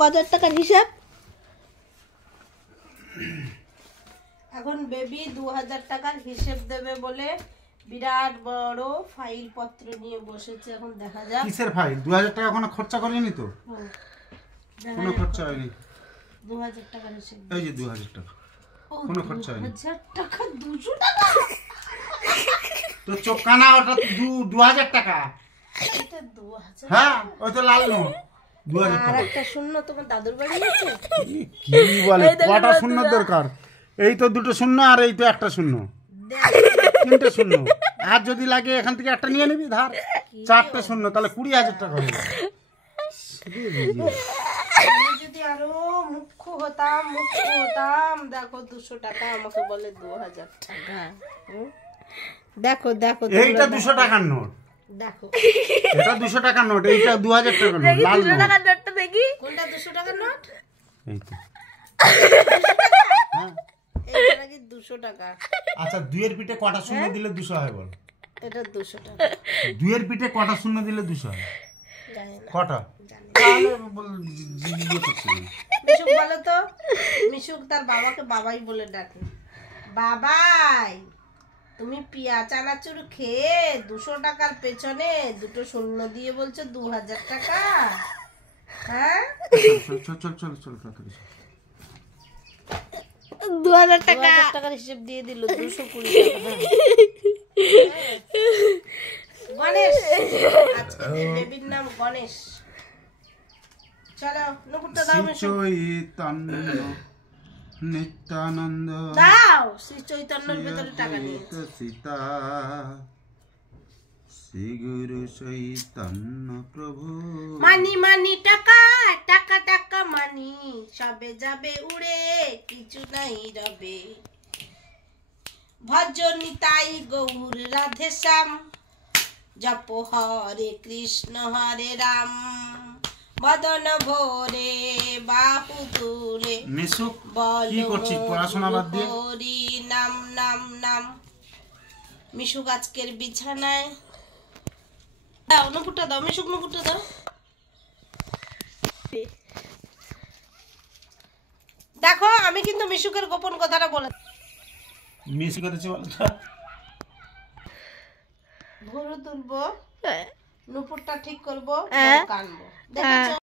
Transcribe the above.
1000 টাকার হিসাব। এখন বেবি 2000 টাকার হিসেব দেবে বলে বিরাট বড় ফাইল পত্র নিয়ে বসেছে। এখন দেখা যাক কিসের ফাইল। 2000 টাকা কোনো খরচা করেনি তো? কোনো খরচা হয়নি। 2000 টাকার হিসেব। এই যে 2000 টাকা কোনো খরচা হয়নি। 2000 টাকা 200 টাকা তো চোখ কানা, ওটা 2000 টাকা। এটা 2000। হ্যাঁ ওই তো লাল নো 2000 আর টাকা। একটা শূন্য তোমার দাদুর বাড়ি আছে। কি বলে কটা শূন্য দরকার? এই তো দুটো শূন্য আর এই তো একটা শূন্য, তিনটে শূন্য। আর যদি লাগে এখান থেকে একটা নিয়ে নিবি ধার, 4টে শূন্য, তাহলে 20,000 টাকা হবে। আমি যদি আরো মুখ্য হতাম দেখো 200 টাকা আমাকে বলে 2000 টাকা। দেখো দেখো এইটা 200 টাকার নোট, দেখো এটা 200 টাকার নোট, এইটা 2000 টাকার নোট, লাল নোট। 200 টাকার নোটটা দেখি কোনটা 200 টাকার নোট। এই তো। হ্যাঁ এটা নাকি 200 টাকা। আচ্ছা 2 এর পিঠে কটা শূন্য দিলে 200 হয় বল? এটা 200 টাকা। 2 এর পিঠে কটা শূন্য দিলে 200 হয়? জানি না। কটা? তাহলে জিজ্ঞেস করছি। মিশুক বলো তো। মিশুক তার বাবাকে বাবাই বলে ডাকে। বাবাই তুমি পিয়া চানাচুর খেয়ে 200 টাকার পেছনে দুটো শূন্য দিয়ে বলছো 2000 টাকা। হ্যাঁ চল চল চল চল তাড়াতাড়ি। 2000 টাকার হিসেব দিয়ে দিল 220 টাকা। গণেশ, আজকে বেবির নাম গণেশ। চলো নুপুরটা দাও মিশুক। চৈতন্য নিত্যানন্দ দাও শ্রী চৈতন্যের ভেতরে টাকা নিয়ে। সীতা শ্রী গুরু চৈতন্য প্রভু। মানি মানি টাকা টাকা টাকা মানি, সবে যাবে উড়ে কিছু নাই রবে। ভজনি তাই গৌর রাধে শ্যাম, জপ হরে কৃষ্ণ হরে রাম। বদন ভোরে বাহু তুলে মিশুক কি বলো করছিস পড়াশোনা বাদ দিয়ে? হরি নাম নাম নাম। মিশুক আজকের বিছানায় দাও নুপুরটা দাও মিশুক, নুপুরটা দাও। দেখো আমি কিন্তু মিশুকের গোপন কথাটা বলে মিস করেছি বল। ভুরু তুলবো, নুপুরটা ঠিক করবো, কানবো। দেখেছো